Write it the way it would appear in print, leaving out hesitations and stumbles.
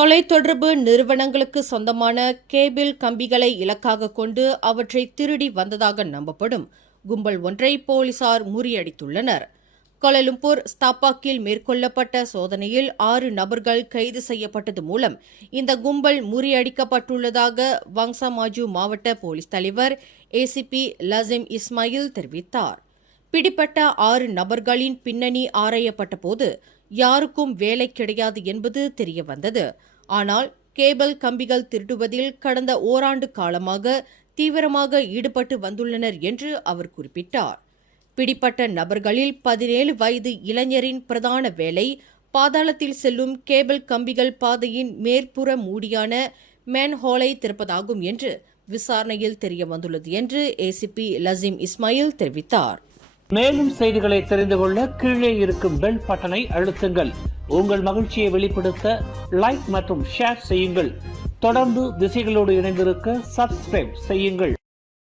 தொலைத்தொடர்பு நிறுவனங்களுக்கு சொந்தமான கேபிள் கம்பிகளை இலக்காக கொண்டு அவற்றை திருடி வந்ததாக நம்பப்படும் கும்பல் ஒன்றை போலீசார் முறியடித்துள்ளனர். கோலாலம்பூர் ஸ்தாபாக்கில் மேற்கொள்ளப்பட்ட சோதனையில் 6 நபர்கள் கைது செய்யப்பட்டது மூலம் இந்த கும்பல் முறியடிக்கப்பட்டுள்ளதாக வங்சா மாஜு மாவட்ட போலீஸ் தலைவர் ஏசிபி லசிம் இஸ்மாயில் தெரிவித்தார். பிடிப்பட்ட 6 நபர்களின் பின்னணி ஆராயப்பட்டபோது யாருக்கும் வேலை கிடையாது என்பது தெரியவந்தது. ஆனால் கேபிள் கம்பிகள் திருடுவதில் கடந்த ஓராண்டு காலமாக தீவிரமாக ஈடுபட்டு வந்துள்ளனர் என்று அவர் குறிப்பிட்டார். பிடிப்பட்ட நபர்களில் 17 வயது இளைஞரின் பிரதான வேலை பாதாளத்தில் செல்லும் கேபிள் கம்பிகள் பாதையின் மேற்புற மூடியான மேன்ஹோலை திறப்பதாகும் என்று விசாரணையில் தெரியவந்துள்ளது என்று ஏசிபி லசிம் இஸ்மாயில் தெரிவித்தார். மேலும் செய்திகளை தெரிந்து கொள்ள கீழே இருக்கும் பெல் பட்டனை அழுத்துங்கள். உங்கள் மகிழ்ச்சியை வெளிப்படுத்த லைக் மற்றும் ஷேர் செய்யுங்கள். தொடர்ந்து திசைகளோடு இணைந்திருக்க சப்ஸ்கிரைப் செய்யுங்கள்.